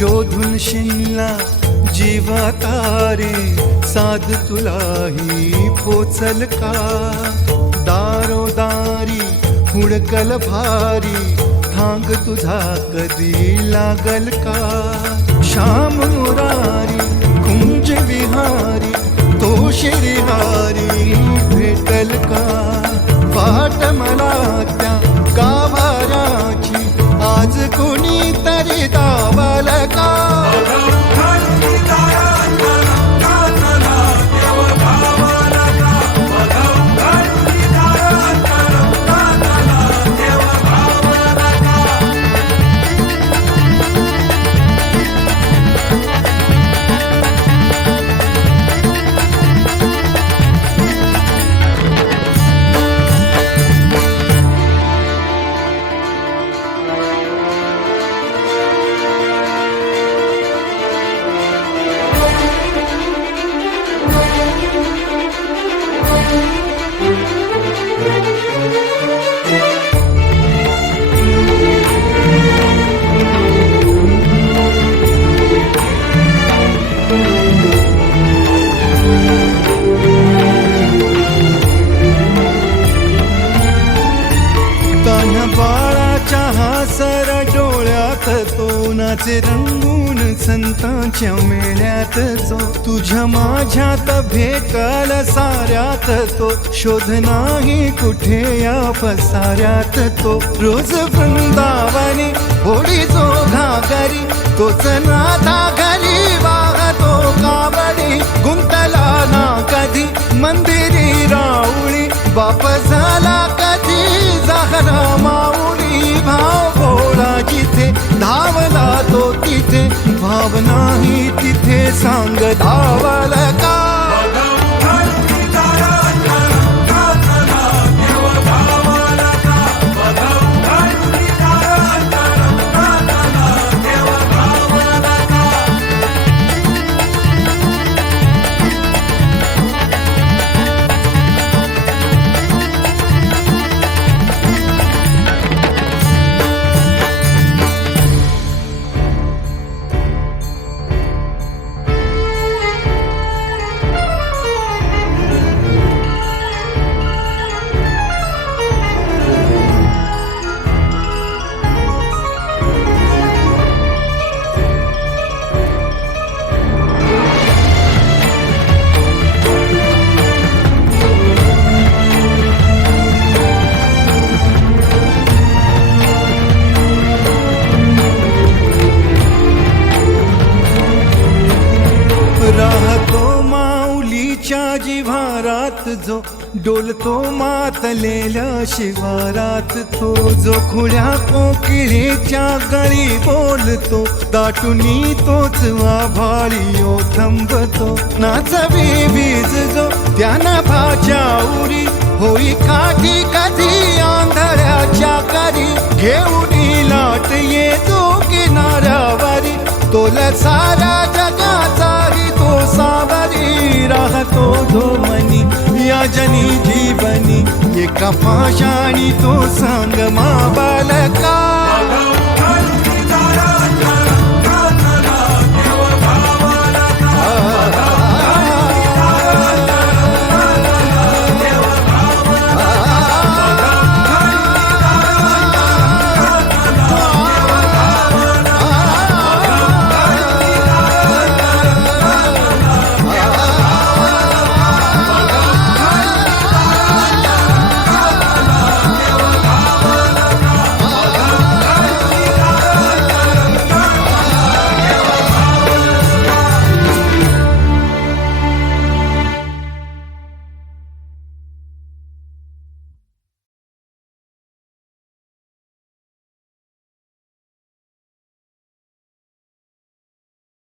शोधून शिनला जीवा तारे साध तुलाही पोचल का दारोदारी हुडकल भारी थांग तुझा कधी लागल का श्याम मुरारी कुंज विहारी तो शिरिहारी भेटल का वाट मला त्या गाभाराची आज कोणी तरी दावल का बाळाच्या हासर डोळ्यात तो नाचे रंगून संतांच्या मेळ्यात जो तुझ्या माझ्यात भेटल साऱ्यात तो शोध नाही कुठे या पसाऱ्यात तो रोज वृंदावनी होडी जो घागरी तोच नाथा घरी वाहतो कावडी गुंतला ना कधी मंदिरी राऊळी बाप झाला कधी जाहरा माऊली भाव भोळा जिथे धावला तो तिथे भाव नाही तिथे सांग धावल का राहतो माऊलीच्या जिव्हारात जो डोलतो मातलेल्या शिवारात तो जो खुळ्या कोकिळेच्या गळी बोलतो दाटुनी तोच आभाळी ओ थंबतो नाचवी वीज जो त्यानं भाच्या उरी होई काठी कधी आंधळ्याच्या करी घेऊन लाट येतो किनाऱ्यावरी तोल सारा जगाचाही तो सावरी राहतो धोमनी या जनी जीवनी एका पाशाणी तो सांग मा बालका